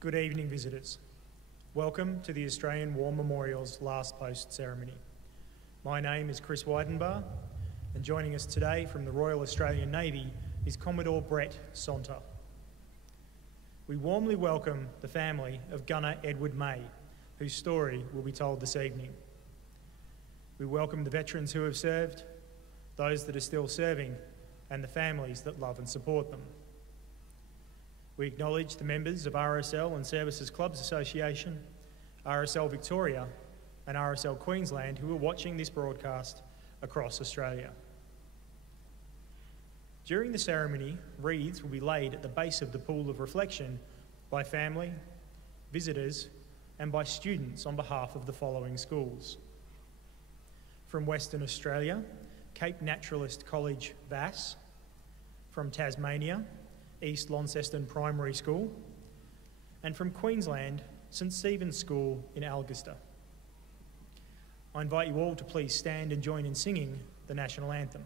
Good evening, visitors. Welcome to the Australian War Memorial's last post ceremony. My name is Chris Weidenbar, and joining us today from the Royal Australian Navy is Commodore Brett Sonter. We warmly welcome the family of Gunner Edward May, whose story will be told this evening. We welcome the veterans who have served, those that are still serving, and the families that love and support them. We acknowledge the members of RSL and Services Clubs Association, RSL Victoria and RSL Queensland who are watching this broadcast across Australia. During the ceremony, wreaths will be laid at the base of the pool of reflection by family, visitors and by students on behalf of the following schools. From Western Australia, Cape Naturalist College, Vass. From Tasmania, East Launceston Primary School. And from Queensland, St Stephen's School in Algester. I invite you all to please stand and join in singing the National Anthem.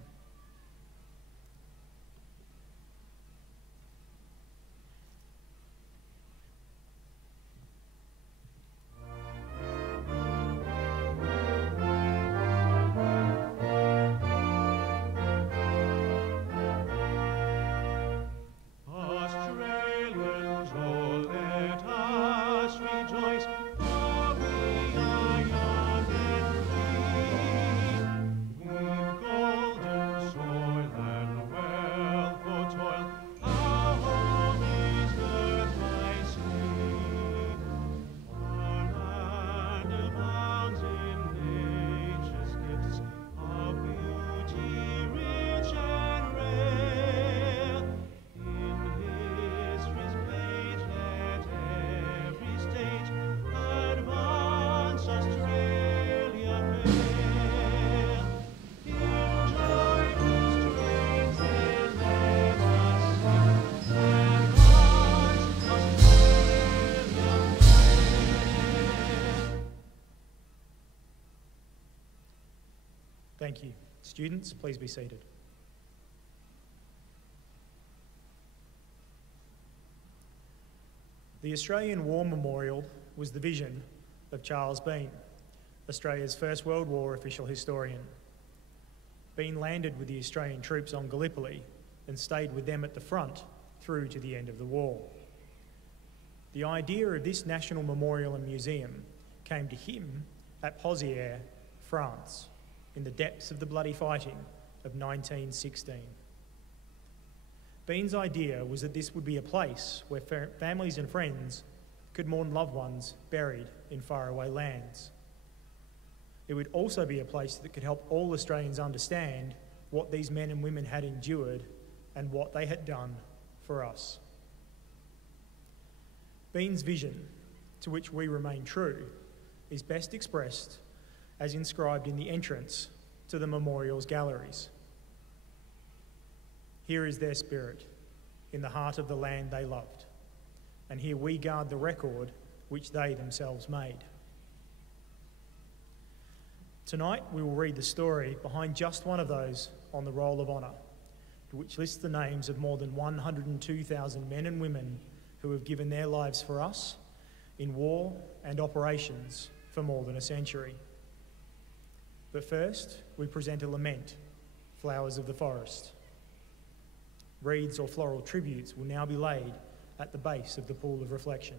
Thank you. Students, please be seated. The Australian War Memorial was the vision of Charles Bean, Australia's First World War official historian. Bean landed with the Australian troops on Gallipoli and stayed with them at the front through to the end of the war. The idea of this national memorial and museum came to him at Pozières, France, in the depths of the bloody fighting of 1916. Bean's idea was that this would be a place where families and friends could mourn loved ones buried in faraway lands. It would also be a place that could help all Australians understand what these men and women had endured and what they had done for us. Bean's vision, to which we remain true, is best expressed as inscribed in the entrance to the memorial's galleries. Here is their spirit, in the heart of the land they loved, and here we guard the record which they themselves made. Tonight we will read the story behind just one of those on the Roll of Honour, which lists the names of more than 102,000 men and women who have given their lives for us in war and operations for more than a century. But first, we present a lament, Flowers of the Forest. Wreaths or floral tributes will now be laid at the base of the pool of reflection.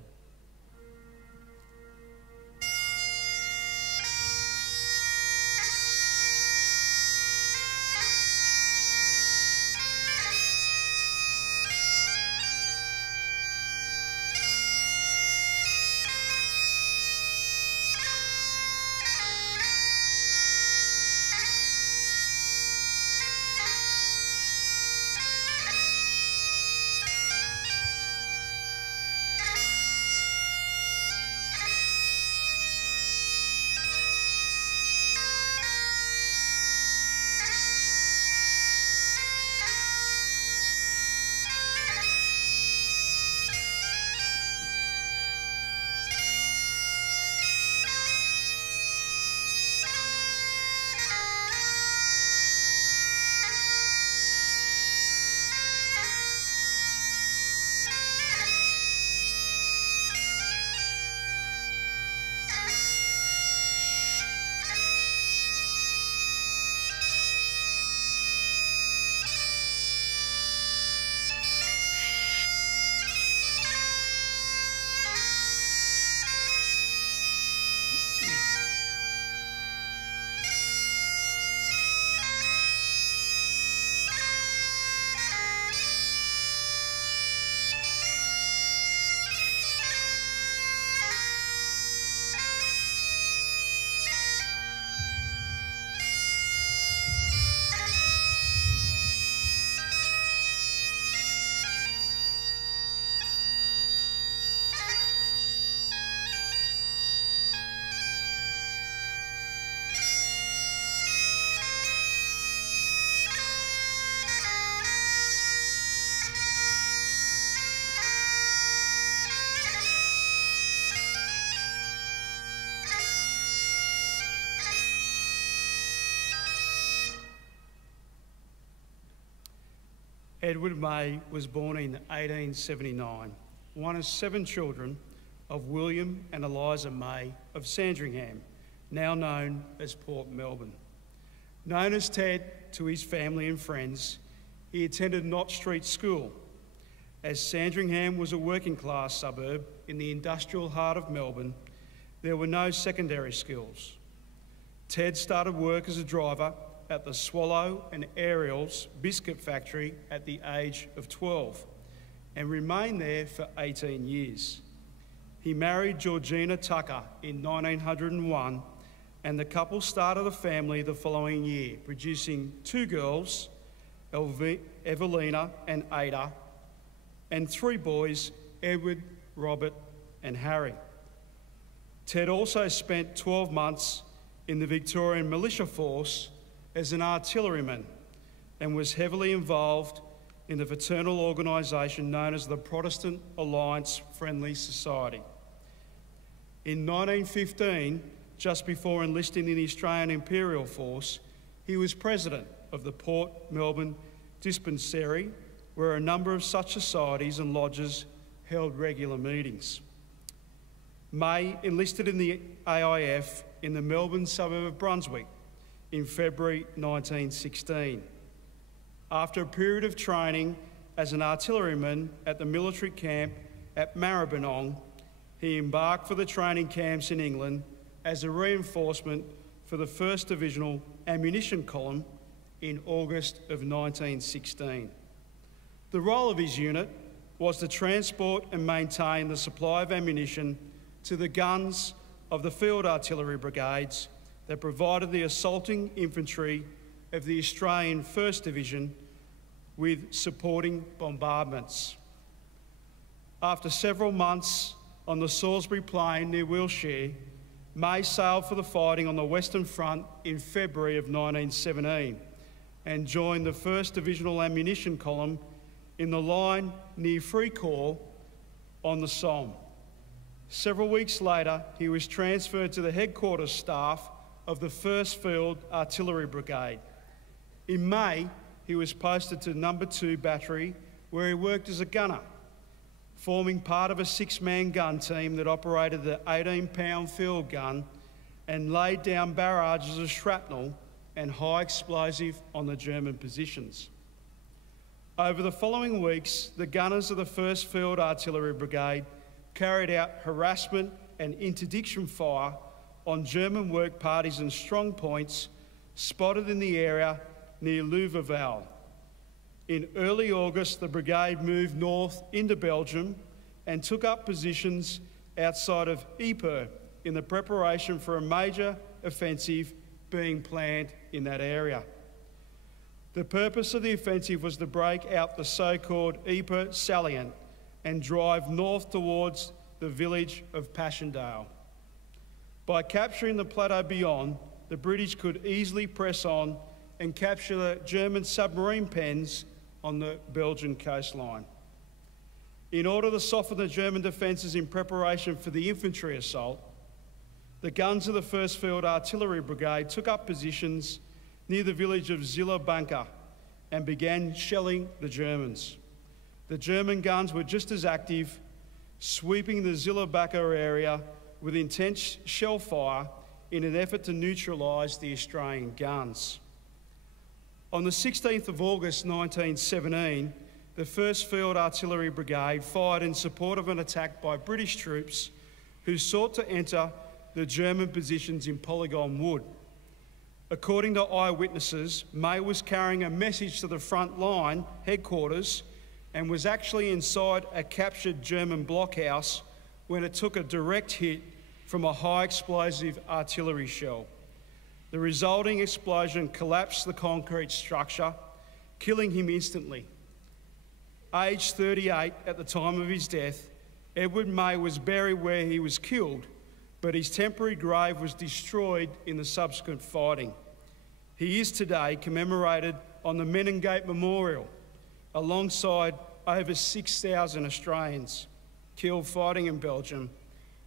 Edward May was born in 1879, one of 7 children of William and Eliza May of Sandringham, now known as Port Melbourne. Known as Ted to his family and friends, he attended Knott Street School, as Sandringham was a working class suburb in the industrial heart of Melbourne. There were no secondary schools. Ted started work as a driver at the Swallow and Ariel's biscuit factory at the age of 12 and remained there for 18 years. He married Georgina Tucker in 1901, and the couple started a family the following year, producing 2 girls, Evelina and Ada, and 3 boys, Edward, Robert and Harry. Ted also spent 12 months in the Victorian Militia Force as an artilleryman and was heavily involved in the fraternal organisation known as the Protestant Alliance Friendly Society. In 1915, just before enlisting in the Australian Imperial Force, he was president of the Port Melbourne Dispensary, where a number of such societies and lodges held regular meetings. May enlisted in the AIF in the Melbourne suburb of Brunswick in February 1916. After a period of training as an artilleryman at the military camp at Maribyrnong, he embarked for the training camps in England as a reinforcement for the 1st Divisional Ammunition Column in August of 1916. The role of his unit was to transport and maintain the supply of ammunition to the guns of the field artillery brigades that provided the assaulting infantry of the Australian 1st Division with supporting bombardments. After several months on the Salisbury Plain near Wiltshire, May sailed for the fighting on the Western Front in February of 1917 and joined the 1st Divisional Ammunition Column in the line near Fricourt on the Somme. Several weeks later, he was transferred to the headquarters staff of the 1st Field Artillery Brigade. In May, he was posted to No. 2 Battery, where he worked as a gunner, forming part of a 6-man gun team that operated the 18-pound field gun and laid down barrages of shrapnel and high explosive on the German positions. Over the following weeks, the gunners of the 1st Field Artillery Brigade carried out harassment and interdiction fire on German work parties and strong points spotted in the area near Louvain. In early August, the brigade moved north into Belgium and took up positions outside of Ypres in the preparation for a major offensive being planned in that area. The purpose of the offensive was to break out the so-called Ypres salient and drive north towards the village of Passchendaele. By capturing the plateau beyond, the British could easily press on and capture the German submarine pens on the Belgian coastline. In order to soften the German defences in preparation for the infantry assault, the guns of the 1st Field Artillery Brigade took up positions near the village of Zillebunker and began shelling the Germans. The German guns were just as active, sweeping the Zillebunker area with intense shell fire in an effort to neutralise the Australian guns. On the 16th of August 1917, the 1st Field Artillery Brigade fired in support of an attack by British troops who sought to enter the German positions in Polygon Wood. According to eyewitnesses, May was carrying a message to the front line headquarters and was actually inside a captured German blockhouse when it took a direct hit from a high explosive artillery shell. The resulting explosion collapsed the concrete structure, killing him instantly. Aged 38 at the time of his death, Edward May was buried where he was killed, but his temporary grave was destroyed in the subsequent fighting. He is today commemorated on the Meningate Memorial, alongside over 6,000 Australians killed fighting in Belgium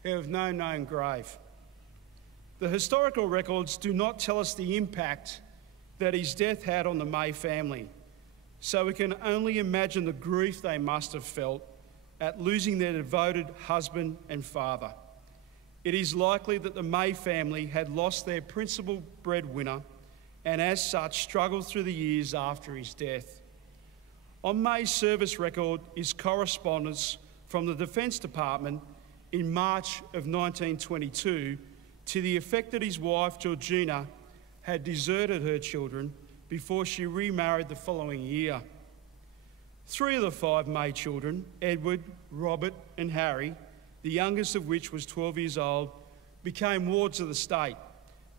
who have no known grave. The historical records do not tell us the impact that his death had on the May family. so we can only imagine the grief they must have felt at losing their devoted husband and father. It is likely that the May family had lost their principal breadwinner and as such struggled through the years after his death. On May's service record is correspondence from the Defence Department in March of 1922 to the effect that his wife Georgina had deserted her children before she remarried the following year. 3 of the 5 May children, Edward, Robert and Harry, the youngest of which was 12 years old, became wards of the state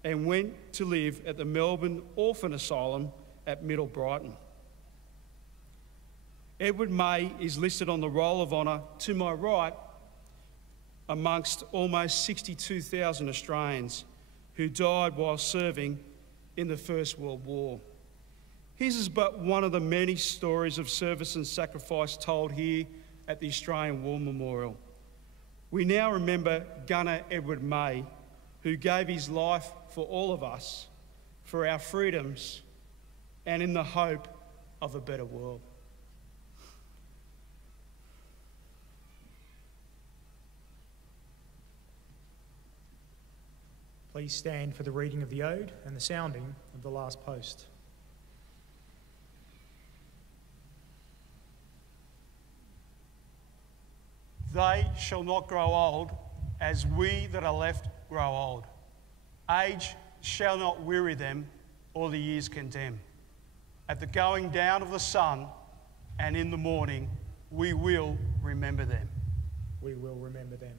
and went to live at the Melbourne Orphan Asylum at Middle Brighton. Edward May is listed on the Roll of Honour to my right amongst almost 62,000 Australians who died while serving in the First World War. His is but one of the many stories of service and sacrifice told here at the Australian War Memorial. We now remember Gunner Edward May, who gave his life for all of us, for our freedoms, and in the hope of a better world. Please stand for the reading of the Ode and the sounding of the last post. They shall not grow old as we that are left grow old. Age shall not weary them, or the years condemn. At the going down of the sun and in the morning, we will remember them. We will remember them.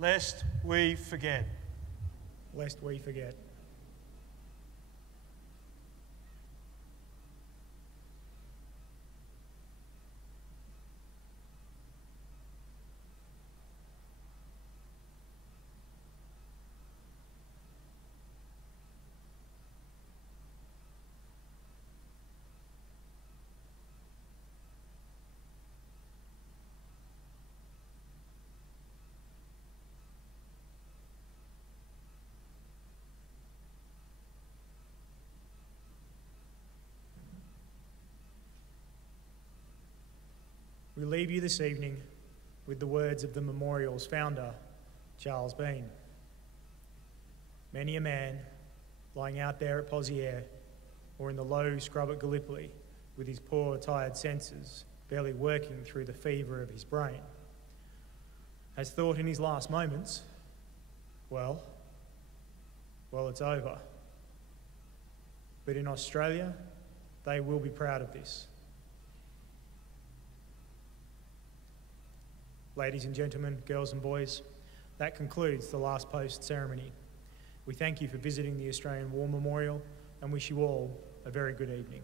Lest we forget. Lest we forget. We leave you this evening with the words of the memorial's founder, Charles Bean. Many a man lying out there at Poziere or in the low scrub at Gallipoli with his poor, tired senses barely working through the fever of his brain has thought in his last moments, well, it's over. But in Australia, they will be proud of this. Ladies and gentlemen, girls and boys, that concludes the last post ceremony. We thank you for visiting the Australian War Memorial and wish you all a very good evening.